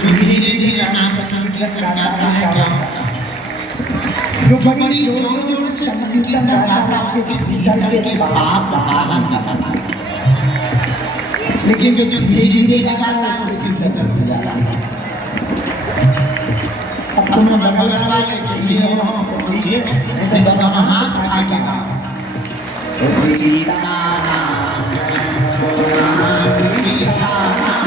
धीरे धीरे नाम संकीर्तन गाता है क्या होगा? जो बड़ी जोर जोर से संकीर्तन गाता है उसके भीतर के पाप बाहर निकल आते हैं, लेकिन जो धीरे धीरे गाता है उसके भीतर घुस जाता है। अपने बगल वाले के जियो हो ठीक है, तो दोनों हाथ उठा के गाओ सीताराम सीताराम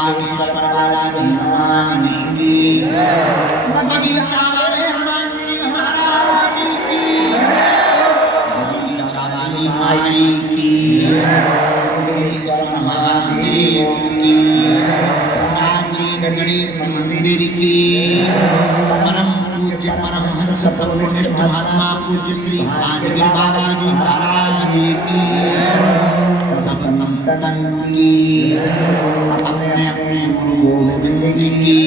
बागेश्वर बालाजी हनुमान की, बगीचा वाले हनुमान जी महाराज की, बगीचा वाली माई की, गणेश्वर महादेव की, प्राचीन गणेश मंदिर की, परम पूज्य परमहंस तपोनिष्ठ महात्मा पूज्य श्री भानगिर बाबा जी महाराज की, सब संतन की, अपने अपने गुरु गोविंद की,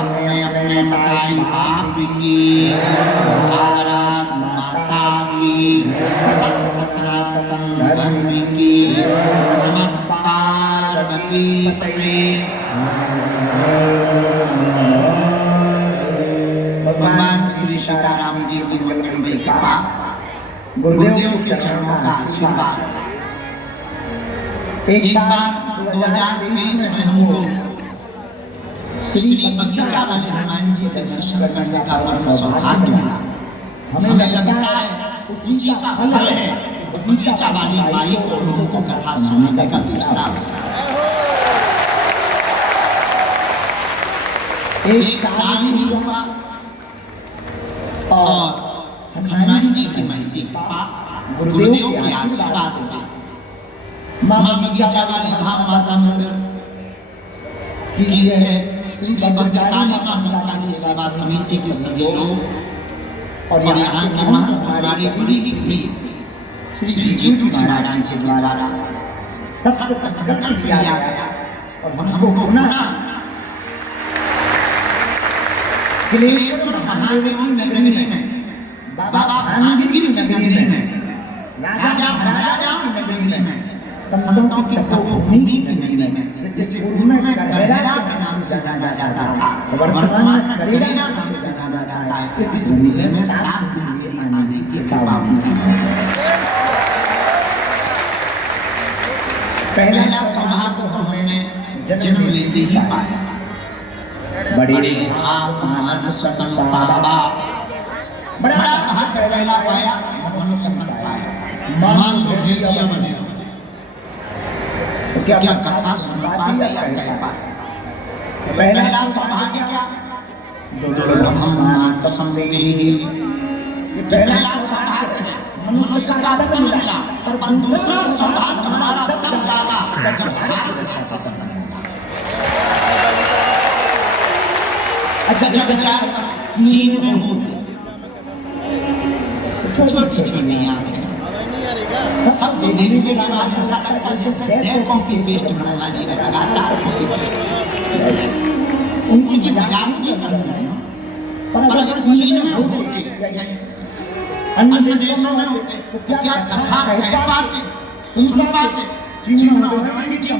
अपने अपने मताई बाप की, भारत माता की, सत्य सनातन धर्म की, नमः पार्वती पते। भगवान श्री सीताराम जी की मंगलमयी कृपा, गुरुदेव के चरणों का आशीर्वाद। एक बार 2023 में हमको श्री बगीचा वाले हनुमान जी के दर्शन करने का परम सौभाग्य मिला। हमें लगता है उसी का फल है बगीचा वाली माई को लोगों को कथा सुनाने का दूसरा अवसर। एक साल ही हुआ और हनुमान जी की महती कृपा, गुरुदेव के आशीर्वाद से मां बगीचा वाली धाम माता मंदिर की है श्री भद्रकाली मां कंकाली सेवा समिति के सभी लोग और यहाँ के महंत हमारे बड़े ही प्रिय श्री जीतू जी महाराज जी के द्वारा सत्य संकल्प लिया गया और हमको पुनः किलेश्वर महादेव की नगरी में, बाबा भानगिर की नगरी में, राजा महाराजाओं की नगरी में, संतों की तपोभूमि की नगरी में, जिसे पूर्व में करहरा के नाम से जाना जाता था, वर्तमान में करेरा नाम से जाना जाता है। इस मेले में 7 दिन के लिए आने की कृपा उनकी है। पहला सौभाग्य तो हमने जन्म लेते ही पाया, बड़े भाग मानस तन बाबा, बड़ा भाग्य पहला पाया, मनुष्य तन पाया। मान लो भेसिया बने हो, क्या कथा सुन पाते या कह पाते? पहला सौभाग्य क्या? दुर्लभम मानसम देहि, पहला सौभाग्य है मनुष्य का तन मिला। पर दूसरा सौभाग्य हमारा तब जागा जब भारत जैसा वतन मिला। जब विचार चीन में होते छोटी छोटी आंखें, सबको देखने के बाद ऐसा लगता जैसे देखो कि पेस्ट ब्रह्मा जी ने लगातार कॉपी पेस्ट उनकी मजाक नहीं कर रहे हो। पर अगर चीन में होते या अन्य देशों में होते तो क्या कथा कह पाते, सुन पाते? चीन में होते हैं कि चीन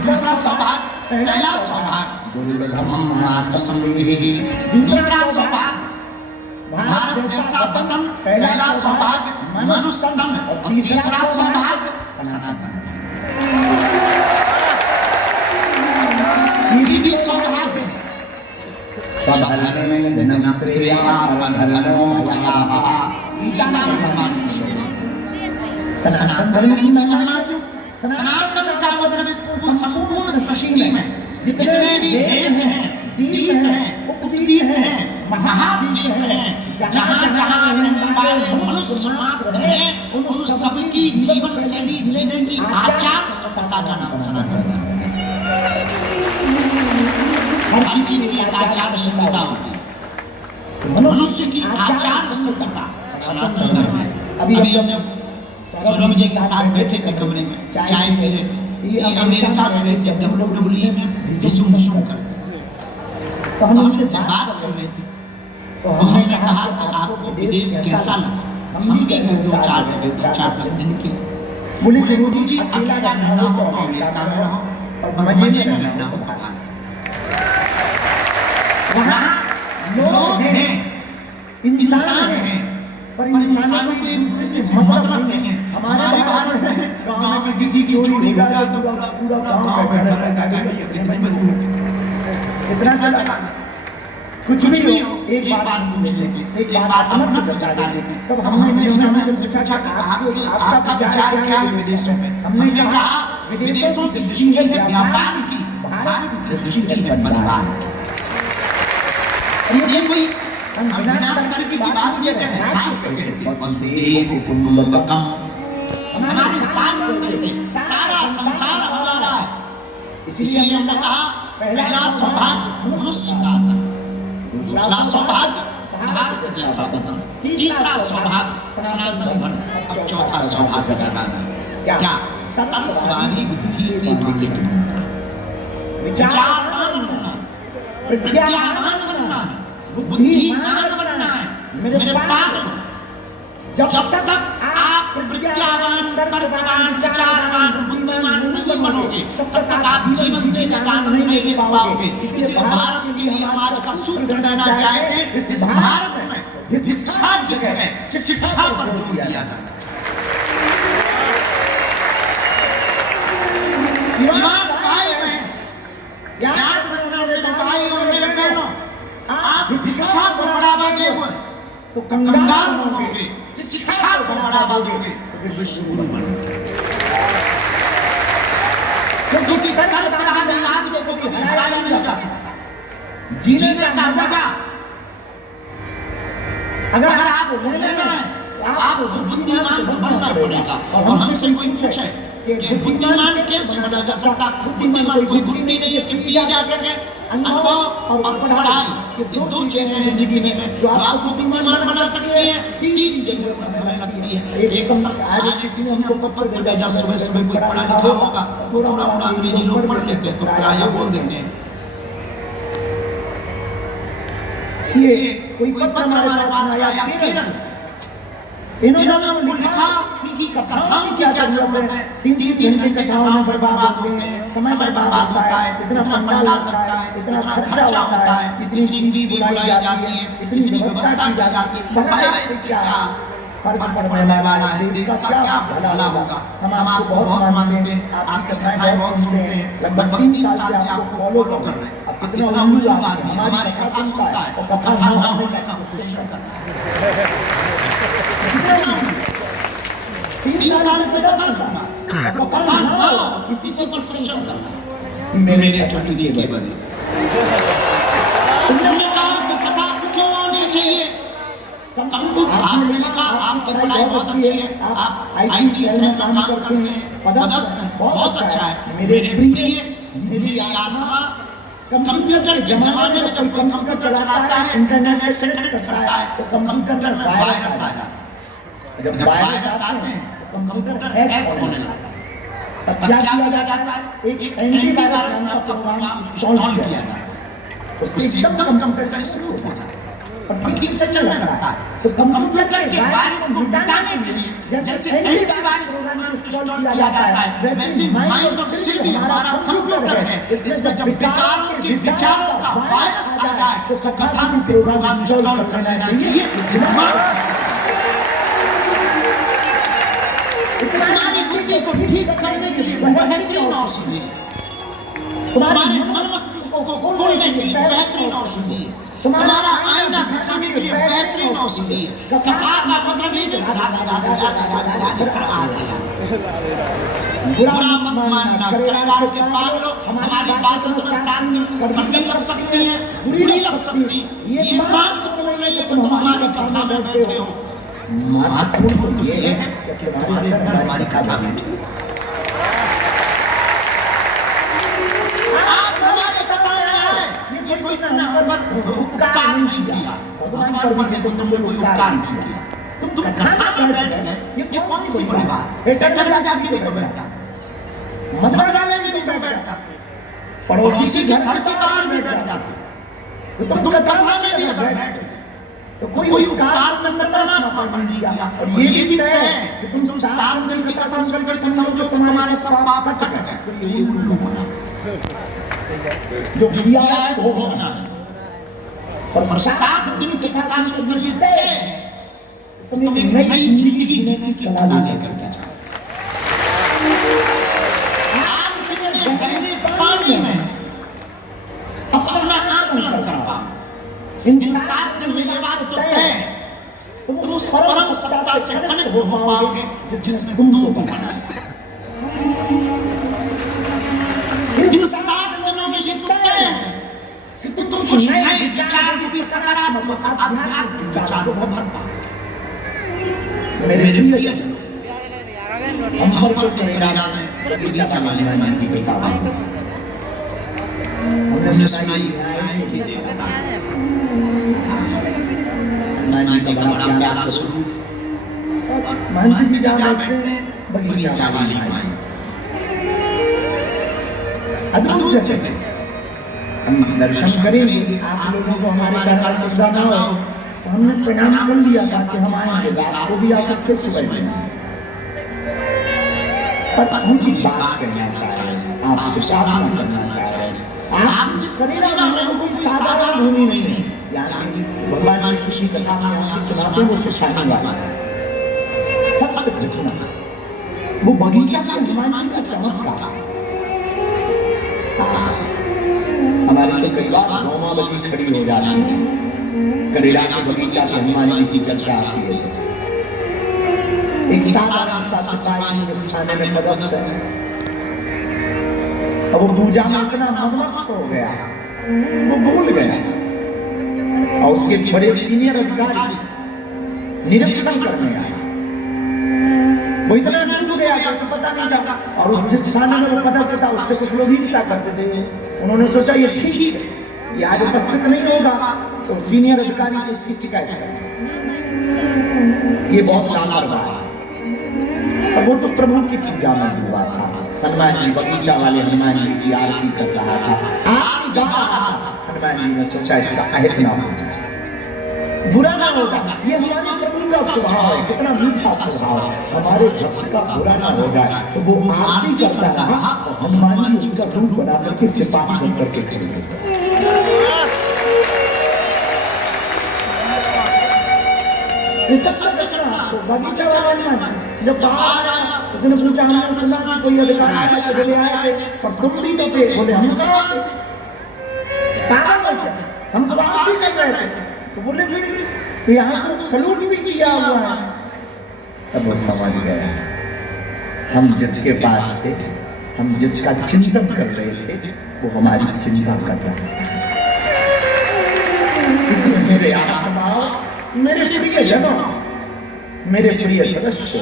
दूसरा सौभाग्य, पहला सौभाग्य दुर्लभम मानसम देहि, दूसरा सौभाग्य भारत जैसा वतन, पहला सौभाग्य मनुष्य तन और तीसरा सौभाग्य सनातन धर्म। ये भी सौभाग्य है। स्वधर्मे निधनं श्रेया परधर्मो भयावह, गीता में भगवान सनातन धर्म की महिमा क्यों? सनातन का मतलब इस संपूर्ण सृष्टि में जितने भी देश हैं, द्वीप हैं, उपद्वीप हैं, महाद्वीप हैं, जहाँ जहाँ रहने वाले मनुष्य मात्र हैं, उन सबकी जीवन शैली जीने की आचार सभ्यता का नाम सनातन धर्म है। हर चीज की एक आचार संहिता होती है, मनुष्य की आचार सभ्यता सनातन धर्म है। अभी हम जब सौरभ जी के साथ बैठे थे कमरे में, चाय पी रहे थे, ये अमेरिका में रहते WWE में डिशुम करते, तो हम उनसे बात कर रहे थे। तो हमने कहा कि आपको विदेश कैसा लगा? हम भी गए 2-4 जगह, 2-4-10 दिन के लिए। बोले गुरुजी अकेला रहना हो तो अमेरिका में रहो और मजे में रहना हो तो भारत में। वहाँ लोग हैं, इंसान हैं, पर इंसानों को एक दूसरे से मतलब नहीं है। हमारे भारत में गांव में किसी की चोरी हो जाए तो पूरा गांव बैठा रहता है, भैया कितने बजे होंगे, इतना चला कुछ भी हो एक बार पूछ लेते, एक बार अपनत्व जता लेते। तब हमने उनसे पूछा कि आपका विचार क्या है विदेशों में? हमने कहा विदेशों की दृष्टि है व्यापार की, भारत की दृष्टि है परिवार की। ये कोई हम बिना तर्क की बात नहीं कर रहे, शास्त्र कहते वसुदेव कुटुंबकम। हमारे शास्त्र कहते सारा संसार हमारा है। इसलिए हमने कहा पहला सौभाग्य मनुष्य का था, दूसरा सौभाग्य भारत जैसा वतन, तीसरा सौभाग्य सनातन धर्म, अब चौथा सौभाग्य जगाना। क्या? तर्कवादी बुद्धि के मालिक बनना, विचारवान बनना, प्रज्ञावान बनना है, बुद्धिमान बनना है। मेरे पागल, जब तक आप प्रज्ञावान, तर्कवान, विचारवान, बुद्धिमान नहीं बनोगे तब तक आप जीवन जीने का आनंद नहीं ले पाओगे। इसलिए भारत के लिए हम आज का सूत्र देना चाहते हैं, इस भारत में भिक्षा की जगह शिक्षा पर जोर दिया जाना चाहिए। भाई बहन, याद रखना मेरे भाई और मेरे बहनों, आप भिक्षा को बढ़ावा दोगे तो कंगाल बनोगे, शिक्षा को बढ़ावा दोगे तो विश्व गुरु बनोगे। क्योंकि तर्कवादी आदमी को कभी हराया नहीं जा सकता। जीने का मजा अगर आपको लेना है आपको बुद्धिमान बनना पड़ेगा। और हमसे कोई पूछे कि बुद्धिमान कैसे बना जा सकता? बुद्धिमान कोई गुट्टी नहीं है कि पिया जा सके। अनुभव और पढ़ाई ये दो चीजें हैं जिंदगी में जो आपको बुद्धिमान बना सकती है। तीसरी जरूरत हमें लगती है, एक आज किसी ने आपको पत्र भेजा, सुबह सुबह कोई पढ़ा लिखा होगा, वो थोड़ा मोड़ा अंग्रेजी लोग पढ़ लेते हैं तो प्राय बोल देते हैं ये कोई पत्र हमारे पास आया केरल से, इन्होंने हमको लिखा कि कथाओं की क्या जरूरत है, 3-3 घंटे कथाओं में बर्बाद होते हैं, समय बर्बाद होता है, इतना पंडाल लगता है, इतना खर्चा होता है, इतनी टीवी बुलाई जाती है, इतनी व्यवस्था की जाती है, भला इससे क्या फर्क पड़ने वाला है, देश का क्या भला होगा। हम आपको बहुत मानते हैं, आपकी कथाएं बहुत सुनते हैं, लगभग 3 साल से आपको फॉलो कर रहे हैं। कितना उल्लू आदमी हमारी कथा सुनता है और कथा ना होने का क्वेश्चन करता है। 3 साल से कथा सुनना वो कथा ना हो इसी पर क्वेश्चन करना। मेरे टटरी के बने तुमने कहा कि कथा क्यों होनी चाहिए? कंप्यूटर आपने लिखा, आपकी पढ़ाई बहुत अच्छी है, आप IT सेल में काम करते हैं, पदस्थ हैं, बहुत अच्छा है। मेरे प्रिय मेरी आत्मा कंप्यूटर के जमाने में जब कोई कंप्यूटर चलाता है, इंटरनेट से कनेक्ट करता है तो कंप्यूटर में वायरस आ जाता है। जब वायरस आते हैं तो कंप्यूटर हैक होने लगता है। तब क्या किया जाता है? एक एंटीवायरस नाम का प्रोग्राम इंस्टॉल किया जाता है, उससे एकदम कंप्यूटर स्मूथ हो जाता है और ठीक से चलने लगता है। तो कंप्यूटर के वायरस को मिटाने के लिए जैसे एंटीवायरस प्रोग्राम इंस्टॉल किया जाता है, वैसे माइंड ऑफ से भी हमारा कंप्यूटर है। इसमें जब विकारों के विचारों का वायरस आ जाए तो कथा रूपी प्रोग्राम इंस्टॉल कर लेना चाहिए। तुम्हारी बुद्धि को ठीक करने के लिए बेहतरीन औषधि है, तुम्हारे मन मस्तिष्क को खोलने के लिए बेहतरीन औषधि है, तुम्हारा आईना दिखाने के लिए बेहतरीन औषधि है। कथा का मतलब ये नहीं राधा राधा राधा राधा राधा कर आ गया। बुरा मत मानना, कलवार के पागलों, हमारी बातें तुम्हें शांति कड़वी लग सकती है, बुरी लग सकती है, ये महत्वपूर्ण नहीं है कि तुम हमारी कथा में बैठे हो। महत्वपूर्ण ये है कि तुम्हारे अंदर हमारी कथा बैठी। आप हमारे कथा में आए, ये कोई तुमने हम पर उपकार नहीं किया, भगवान पर भी तुमने कोई उपकार नहीं किया। तुम कथा में बैठ गए, ये कौन सी बड़ी बात? थिएटर में जाके भी तो बैठ जाते, मंत्रालय में भी तो बैठ जाते, पड़ोसी के घर के बाहर भी बैठ जाते, तो तुम कथा में भी अगर बैठ गए तो कोई उपकार तुमने परमात्मा पर नहीं किया। और ये भी तय है कि तुम 7 दिन की कथा सुनकर के समझो कि तुम्हारे सब पाप कट गए, तो ये उल्लू बना जो किया है वो भोगना है। और 7 दिन की कथा सुनकर ये तय है तुम एक नई जिंदगी जीने की कला लेकर के जाओ। आप कितने गहरे पानी में अपना आकलन कर पाओ। इन 7 दिन में ये बात तो तय है तुम उस परम सत्ता से कनेक्ट हो पाओगे जिसने तुमको बनाया। इन 7 दिनों में ये तो तय है कि तुम कुछ नए विचार को भी सकारात्मक आध्यात्मिक विचारों को भर पाओगे। मेरे प्रियजनों, हम पर करेरा में बगीचा वाले हनुमान जी की कहानी हमने सुनाई है कि देवता हनुमान जी का बड़ा प्यारा स्वरूप और हनुमान जी जहाँ बैठते हैं बगीचा वाली माई अद्भुत जगह। हम दर्शन करेंगे, आप लोगों को हमारे कारण गुस्सा न हो, हमने प्रणाम कर लिया था कि हम आएंगे, रात को भी आप सबसे सुबह पर उनकी बात करना चाहिए, आपको साथ करना चाहिए। आप जिस शरीर में हो कोई साधारण होनी नहीं है, यानी भगवान की खुशी कथा में आप सुनाते हो कुछ आने वाला है, सत्य दिखना वो बगीचा का हनुमान जी का चमत्कार। हमारे तो कई बार गौमावती खड़ी हो जाती है, करेरा के बगीचा के हनुमान जी की चर्चा आती है। एक साधारण सा सिपाही खाने में मदद है, अब वो पूजा में इतना मगन हो गया वो भूल गया और उसके बड़े सीनियर अधिकारी निरीक्षण करने आए, वो इतना डूब गया कि पता नहीं था और उस खाने में वो पता चला उससे कुछ लोग ही करते थे। उन्होंने सोचा ये ठीक है, ये आज उपस्थित नहीं होगा तो सीनियर अधिकारी को इसकी शिकायत करें, ये बहुत लापरवाह है। अब वो तो प्रभु की पूजा में हुआ था, हनुमान जी बगीचा वाले हनुमान जी की आरती कर रहा था, आरती गा रहा था। हनुमान जी ने सोचा इसका अहित ना होगा, बुरा ना होगा, ये हमारे प्रभु का स्वभाव है, कितना मीठा स्वभाव है, हमारे भक्त का बुरा ना हो जाए। तो वो आरती करता रहा और हनुमान जी उसका रूप बना करके उसके पास बन करके खड़े हुए। बगीचा वाला जब बाहर आया तो उसने पूछा, हमने सुना कि कोई अधिकारी आया तो बोले आए थे पर तुम भी तो थे, बोले हम हम तो आरती कर रहे थे, तो बोले तो यहाँ तो सलूट भी किया हुआ है। तब वो समझ गया हम जिसके पास थे, हम जिसका चिंतन कर रहे थे वो हमारी चिंता कर रहा है। मेरे आत्माओं, मेरे प्रिय जनों, मेरे प्रिय सदस्य,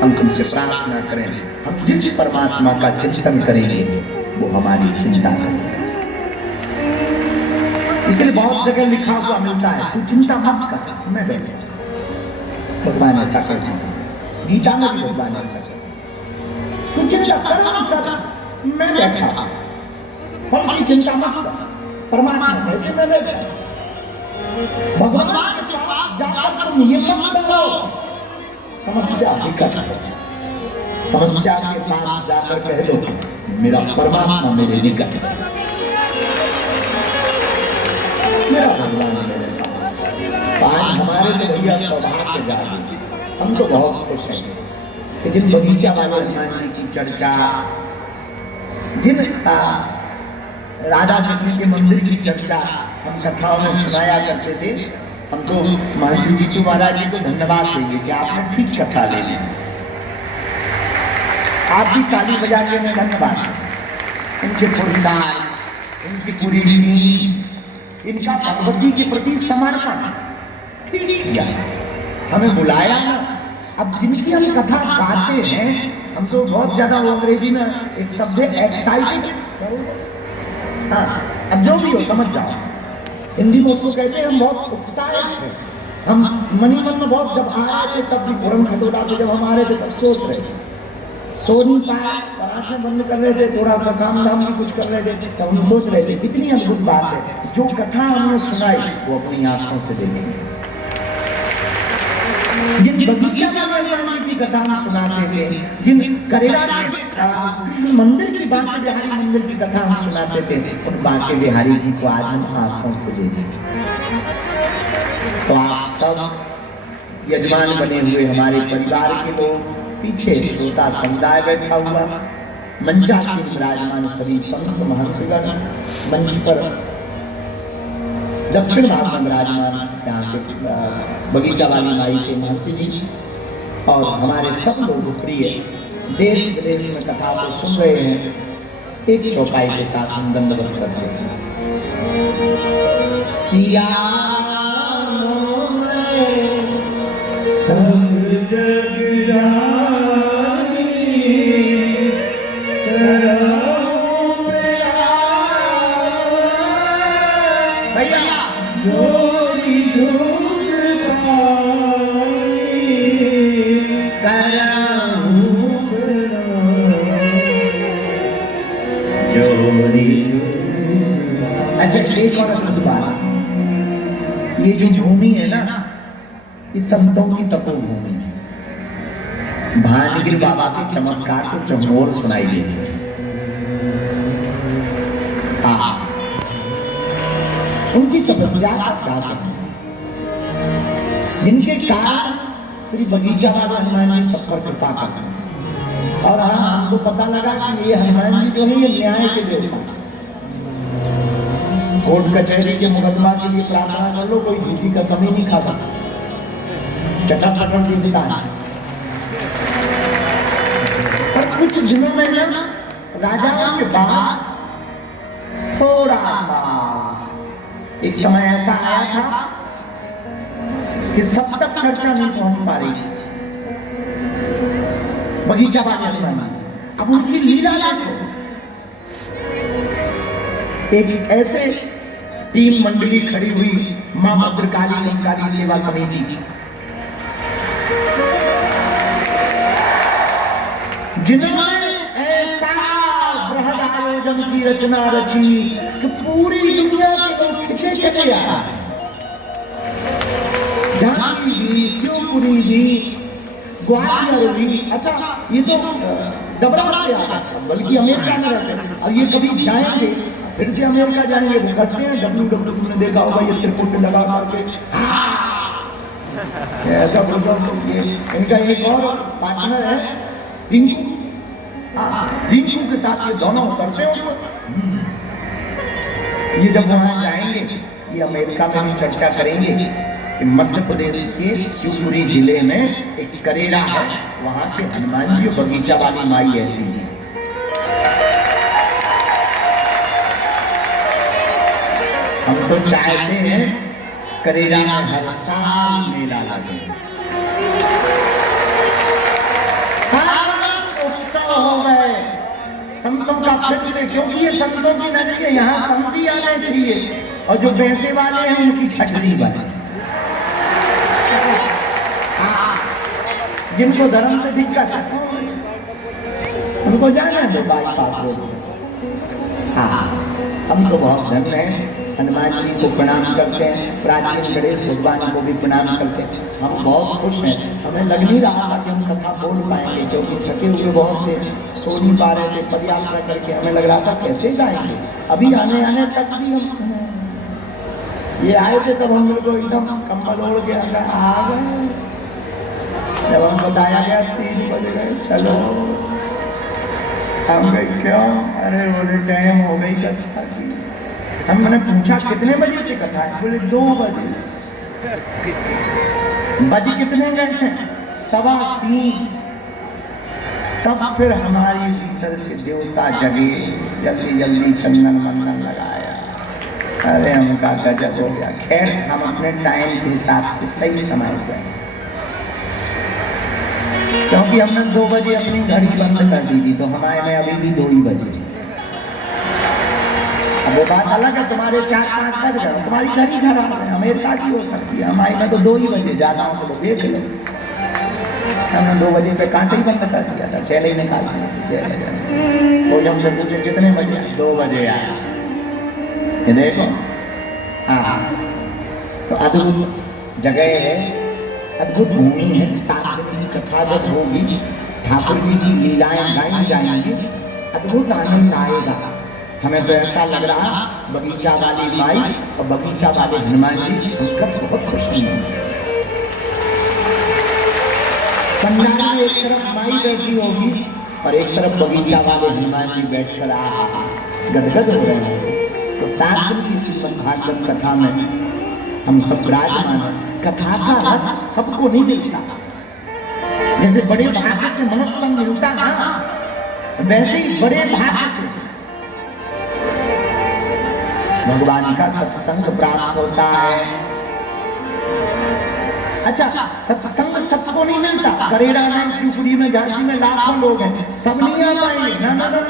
हम तुमसे प्रार्थना करें, हम जिस परमात्मा का चिंतन करेंगे वो हमारी चिंता करेंगे। इसलिए बहुत जगह लिखा हुआ मिलता है तू चिंता मत कर, मैं बैठा। भगवान ने कहा गीता में भी भगवान ने कहा तू चिंता कर, मैं बैठा। फल की चिंता मत कर, परमात्मा है मैं बैठा। भगवान के पास जाकर नियम मत करो, समस्या हकीकत है। समस्या के पास जाकर कह दो मेरा परमात्मा मेरे निकट है, मेरा भगवान मेरे पास। आज हमारे नजरिया स्वभाव के जाने हम तो बहुत खुश हैं कि जिन बगीचा वाले हनुमान जी की चर्चा, जिन राधा कृष्ण के मंदिर की चर्चा हम कथाओं में सुनाया करते थे, हम तो महर्षि जी महाराज जी को धन्यवाद देंगे कि आपने ठीक कथा ले ली। आप भी ताली बजा के मैं धन्यवाद, इनके पुरस्कार, इनकी पूरी टीम, इनका भगवती के प्रति समर्पण ठीक किया, हमें बुलाया ना। अब जिनकी हम कथा गाते हैं, हम तो बहुत ज्यादा अंग्रेजी में एक शब्द एक्साइटेड, हाँ अब जो भी हो समझ जाओ, हिंदी में उसको कहते हैं हम बहुत उत्साहित हैं। हम मन में बहुत जब आ रहे थे तब भी बुरम खटोला के जब हमारे थे तब सोच रहे, सो नहीं पाए और आंखें बंद कर रहे थे, थोड़ा सा काम धाम भी कुछ कर रहे थे, तब हम सोच रहे थे कितनी अद्भुत बात है। जो कथा हमने सुनाई वो अपनी आंखों से देखेंगे। जिन बगीचा वाले हनुमान की कथा हम सुनाते थे, जिन करेरा मंदिर की बांके बिहारी मंदिर की कथा हम सुनाते थे, उन बांके बिहारी जी को आज हम आंखों से देखेंगे। तो आप सब यजमान बने हुए हमारे परिवार के लोग, पीछे श्रोता समुदाय बैठा हुआ, मंचासीन विराजमान सभी संत महर्षिगण, मंच पर दक्षिण भाग में विराजमान यहाँ के बगीचा वाली माई के महर्षि जी और हमारे सब लोग प्रिय देश विदेश में कथा को सुन रहे हैं, एक चौपाई के साथ हम दंडवत करते हैं। सिया सब जग जानी भैया जोड़ी अच्छा एक और अद्भुत बात, ये जो भूमि है ना, ये संतों की तपोभूमि है। भानगिर बाबा के चमत्कार को चमोर सुनाई देते हैं। हाँ, उनकी तपस्या का क्या है, जिनके कारण श्री बगीचा बाबा हनुमान जी सब पर कृपा करते हैं। और हाँ, हमको पता लगा कि ये हनुमान जी जो है ये न्याय के देवता, कोर्ट कचहरी के मुकदमा के लिए प्रार्थना कर लो, कोई भूखी का कमी नहीं खा सकता, चटाचट दिखता है। पर कुछ दिनों में ना राजाओं के बाद थोड़ा सा एक समय ऐसा आया था कि सब तक चर्चा नहीं पहुंच पा रही थी बगीचा बाबा हनुमान। अब उनकी लीला देखो, एक ऐसे टीम मंडली खड़ी हुई मां भद्रकाली निष्कारी सेवा समिति की, जिन्होंने ऐसा बृहद आयोजन की रचना रची कि पूरी दुनिया के लोग खिंचे चले आ रहे। झांसी भी, शिवपुरी भी, ग्वालियर भी, अच्छा ये तो डबरा से आता था, बल्कि अमेरिका में रहते हैं। और ये कभी जाएंगे फिर से अमेरिका जाएंगे, वो करते हैं डब्ल्यू ने देखा होगा ये त्रिपुट लगा करके ऐसा बोलता। ये इनका एक और पार्टनर है रिंकू, रिंकू के साथ ये दोनों करते हैं। ये जब वहां जाएंगे ये अमेरिका में भी चर्चा करेंगे कि मध्य प्रदेश के शिवपुरी जिले में एक करेरा है, वहां के हनुमान जी और बगीचा वाली माई ऐसी है। हम तो चाहते हैं करेरा में हर साल मेला लगे, संतों का फिक्र, क्योंकि ये संतों की नदी है, यहाँ संती आने चाहिए। और जो पैसे वाले हैं उनकी छटनी बने, जिनको धर्म से दिक्कत है उनको जाना है बाईपास रोड। हाँ, हम तो बहुत धन्य हैं, हनुमान जी को प्रणाम करते हैं, प्राचीन गणेश भगवान को भी प्रणाम करते हैं। हम बहुत खुश हैं, हमें लग नहीं रहा था कि हम कथा बोल पाएंगे, क्योंकि थके हुए बहुत थे, सो नहीं पा रहे थे, पदयात्रा करके हमें लग रहा था कैसे गाएंगे। अभी आने तक भी हम ये आए थे तब हम लोग को एकदम कम्बल ओढ़ के अंदर आ गए। जब हम बताया गया 3 बज गए, चलो हम गए, क्यों? अरे बोले टाइम हो गई कथा की। मैंने पूछा कितने बजे की कथा है? बोले 2 बजे। बजे कितने गए थे? 3:15। तब फिर हमारी भीतर के देवता जगे, जल्दी जल्दी चंदन मंदन लगाया। अरे उनका गजब हो गया। खैर हम अपने टाइम के हिसाब से सही समय गए, क्योंकि हमने 2 बजे अपनी घड़ी बंद कर दी थी, तो हमारे में अभी भी 2 ही बजे। अब वो बात अलग है, तुम्हारे 4-5 बज गए, तुम्हारी घड़ी खराब है, अमेरिका की हो सकती है, हमारे में तो 2 ही बजे जाना हो तो देख लो। हमने 2 बजे पे कांटे ही बंद कर दिया था, चैले ही निकाल दिया। वो जब से पूछे कितने बजे? 2 बजे आया। ये देखो, हाँ, तो अद्भुत जगह है, अद्भुत भूमि है। 7 दिन कथा जब होगी, ठाकुर जी लीलाएं गाई जाएंगी, अद्भुत आनंद आएगा। हमें तो ऐसा लग रहा बगीचा वाली माई और बगीचा वाले हनुमान जी उसका बहुत खुशी है। पंडाल में एक तरफ माई बैठी होगी और एक तरफ बगीचा वाले हनुमान जी बैठकर गदगद हो रहे हैं। तो 7 दिन की भागवत कथा में हम सब विराजमान हैं। कथा का रस सबको नहीं मिलता, जैसे बड़े भाग्य से मनुष्य मिलता ना, वैसे ही बड़े भाग्य से भगवान का सत्संग प्राप्त होता है। अच्छा, सत्संग सबको नहीं मिलता। करेरा में, शिवपुरी में, झांसी में लाखों लोग हैं, सब नहीं आ पाएंगे। ना ना ना।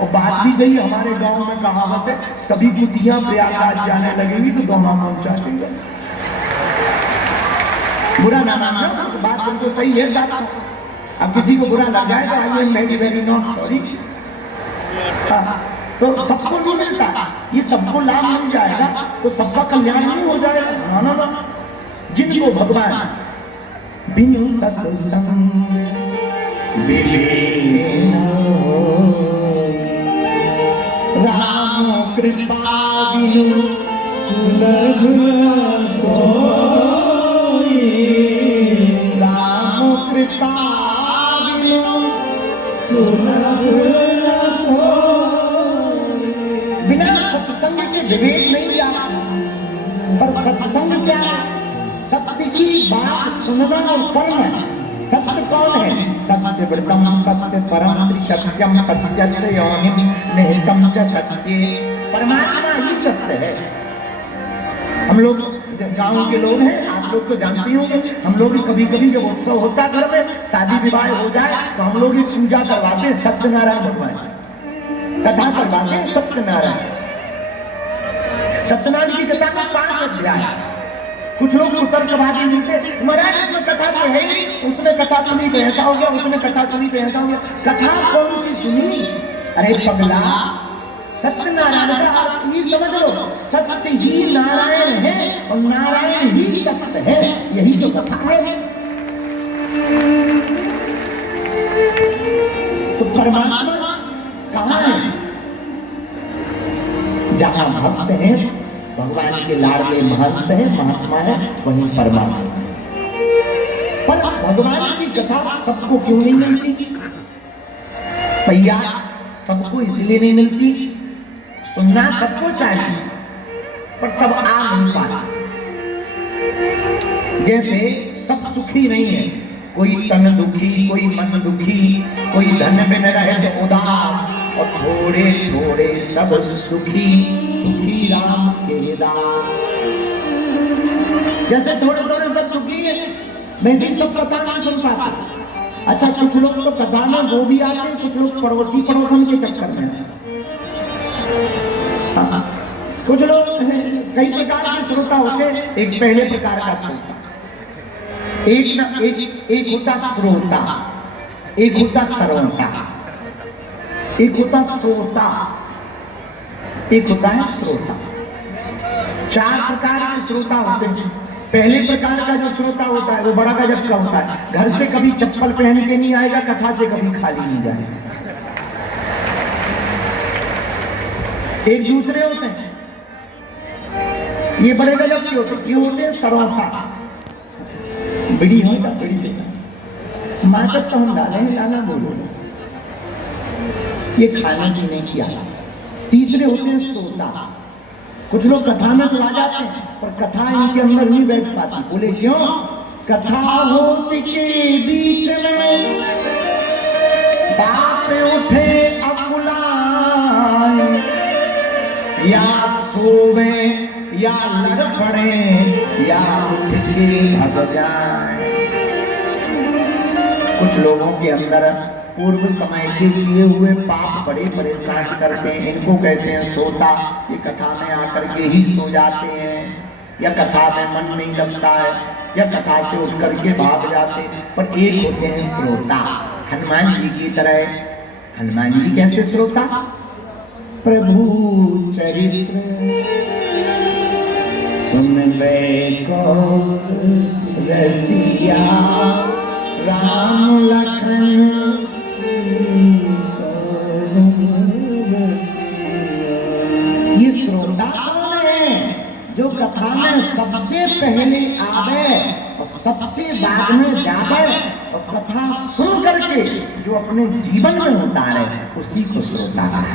और बात भी गई, हमारे गांव में कहावत है, सभी कुतियां प्रयागराज जाने लगेंगी तो गौवा पहुंचा देंगे। बुरा ना मानना, बात बिल्कुल सही है। अब किसी को बुरा लग जाए तो I am very very not sorry. तो सबको नहीं मिलता, ये सबको लाभ मिल जाएगा तो सबका कल्याण नहीं हो जाएगा। ना ना, जिनको भगवान बिनु सत्संग विलीन राम कृपा बिनु सुलभ कोई, राम कृपा बिनु सुलभ कोई। बिना सत्संग के विवेक नहीं जाता। पर सत्संग क्या है? सत्य की बात सुनना और करना। सत्य कौन है? सत्य व्रतम सत्य परम सत्यम सत्यस्य योनिम निहितम च सत्ये। परमात्मा ही सत्य है। हम लोग गांव के लोग हैं, आप लोग तो जानते होंगे, हम लोग भी कभी कभी जब उत्सव होता घर में, शादी विवाह हो जाए तो हम लोग पूजा करवाते हैं सत्यनारायण भगवान, कथा करवाते हैं सत्यनारायण। सत्यनारायण की कथा का 5 अध्याय। कुछ लोग तर्कवादी मिलते, महाराज इसमें कथा तो है ही, उसने कथा सुनी तो ऐसा हो गया, उसने कथा सुनी तो ऐसा हो गया। कथा कौन सी सुनी? अरे पगला, सत्यनारायण का अर्थ ही समझ लो, सत्य ही नारायण है और नारायण ही सत्य है, यही तो कथा है। तो परमात्मा कहाँ है? जहाँ भक्त है, भगवान के लाडले महंत है, महात्मा है, वही परमात्मा। पर भगवान की कथा सबको क्यों नहीं मिलती? भैया सबको इसलिए नहीं मिलती, सुनना सबको चाहिए पर सब आ नहीं पाते। जैसे सब सुखी नहीं है, कोई तन दुखी, कोई मन दुखी, कोई धन में न रहे तो उदास, और थोड़े थोड़े सब सुखी, सुखी राम के दास। जैसे थोड़े थोड़े सब सुखी है, मैं भी सब कथा नहीं सुन पाता। अच्छा, कुछ लोग तो कथा में वो भी आते हैं, कुछ लोग पड़ोसी पड़ोसन के चक्कर में। कुछ लोग कई प्रकार के श्रोता होते हैं। एक पहले प्रकार का श्रोता, एक होता श्रोता, एक होता श्रोता, एक होता श्रोता, एक होता है श्रोता। 4 प्रकार के श्रोता होते हैं। पहले प्रकार का जो श्रोता होता है वो बड़ा गजब का होता है, घर से कभी चप्पल पहन के नहीं आएगा, कथा से कभी खाली नहीं जाएगा। एक दूसरे होते हैं, ये बड़े गजब के होते हैं। ये होते हैं सरोसा, बिड़ी होगा, बिड़ी लेगा, मार्केट तो हम डालेंगे, डाला बोलो, ये खाने पीने की आया। तीसरे होते हैं श्रोता। कुछ लोग कथा में तो आ जाते हैं पर कथा इनके अंदर नहीं बैठ पाती। बोले क्यों? कथा होती के बीच में बाप उठे अकुलाए, या सोवे या लड़ पड़े या उठ के भग जाए। कुछ लोगों के अंदर पूर्व समय के किए हुए पाप बड़े परेशान करते हैं, इनको कहते हैं श्रोता। ये कथा में आकर के ही सो जाते हैं, या कथा में मन नहीं लगता है, या कथा से उठ करके भाग जाते हैं। पर एक होते हैं श्रोता, हनुमान जी की तरह। हनुमान जी कैसे श्रोता? प्रभु चरित्र सुनबे को रसिया, राम लखन श्रोता कौन है? जो कथा में सबसे पहले आवे और सबसे बाद में जावे और कथा सुन करके जो अपने जीवन में उतारे, उसी को श्रोता है।